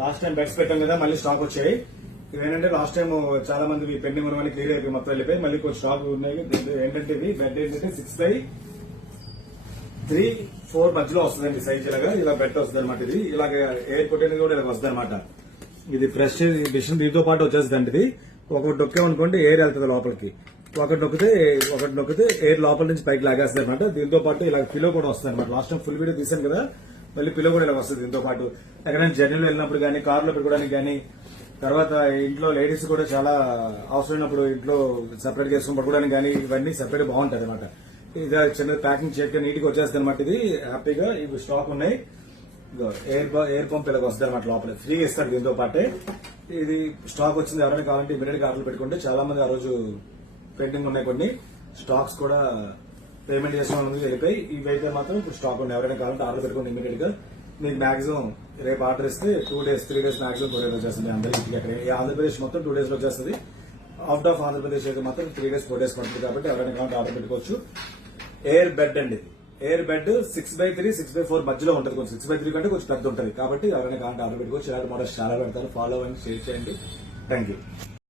Last time beds పెట్టాం కదా, మళ్ళీ స్టాక్ వచ్చాయి. ఇవేంటంటే లాస్ట్ టైం చాలా మంది పెండింగ్ ఉన్నవన్నీ క్లియర్ అయిపోయి మొత్తం వెళ్ళిపోయి మళ్ళీ కొంచెం స్టాక్ ఉన్నాయి. ఏంటంటే ఇది బెడ్ ఏంటంటే 6x3-4 మధ్యలో వస్తుందండి సైజ్. ఇలా బెడ్ వస్తుంది అనమాట. ఇది ఇలాగ ఎయిర్ కొట్టేది కూడా ఇలా వస్తుంది అనమాట. ఇది ఫ్రెష్ మిషన్ దీంతో పాటు వచ్చేస్తుంది. ఇది ఒకటి నొక్కామనుకోండి ఎయిర్ వెళ్తుంది లోపలికి, ఒకటి నొక్కితే ఎయిర్ లోపల నుంచి పైకి లాగేస్తుంది అనమాట. దీంతో పాటు ఇలా పిలో కూడా వస్తుంది అనమాట. లాస్ట్ టైం ఫుల్ వీడియో తీసాను కదా, మళ్ళీ పిలో కూడా ఇలా వస్తుంది. దీంతో పాటు ఎక్కడైనా జర్నీలో వెళ్ళినప్పుడు కానీ, కార్లో పెట్టుకోవడానికి కానీ, తర్వాత ఇంట్లో లేడీస్ కూడా చాలా అవసరమైనప్పుడు ఇంట్లో సెపరేట్ చేసుకుని పట్టుకోవడానికి కానీ, ఇవన్నీ సెపరేట్ బాగుంటుంది అనమాట. ఇది చిన్న ప్యాకింగ్ చేయక నీట్ గా వచ్చేస్తుంది అనమాట. ఇది హ్యాపీగా ఇవి స్టాక్ ఉన్నాయి. ఎయిర్ పంప్ ఇలాగ వస్తుంది అనమాట. లోపల ఫ్రీగా ఇస్తారు దీంతో పాటే. ఇది స్టాక్ వచ్చింది. ఎవరైనా కావాలంటే ఇమీడియట్ గా ఆర్డర్ పెట్టుకుంటే, చాలా మంది ఆ రోజు పెండింగ్ ఉన్నాయి కొన్ని స్టాక్స్ కూడా పేమెంట్ చేసుకుని వెళ్ళిపోయి. ఇవి అయితే మాత్రం ఇప్పుడు స్టాక్ ఉన్నాయి. ఎవరైనా కావాలంటే ఆర్డర్ పెట్టుకోండి ఇమీడియట్ గా. మీకు మాక్సిమం రేపు ఆర్డర్ ఇస్తే 2 days 3 days మాక్సిమం కొరియర్ వచ్చేస్తుంది అందరికీ. అక్కడ ఆంధ్రప్రదేశ్ మొత్తం 2 days లో వచ్చేస్తుంది. అవుట్ ఆఫ్ ఆంధ్రప్రదేశ్ అయితే మాత్రం 3 days 4 days పడుతుంది. కాబట్టి ఎవరైనా కావాలంటే ఆర్డర్ పెట్టుకోవచ్చు. ఎయిర్ బెడ్ అండి ఇది. ఎయిర్ బెడ్ 6x3-6x4 మధ్యలో ఉంటుంది. కొంచెం 6x3 కంటే కొంచెం పెద్ద ఉంటుంది. కాబట్టి ఎవరైనా కావాలంటే ఆర్డర్ పెట్టుకోవచ్చు. ఇలాంటి మోడల్స్ చాలా పెడతారు. ఫాలో అవ్వండి, షేర్ చేయండి. Thank you.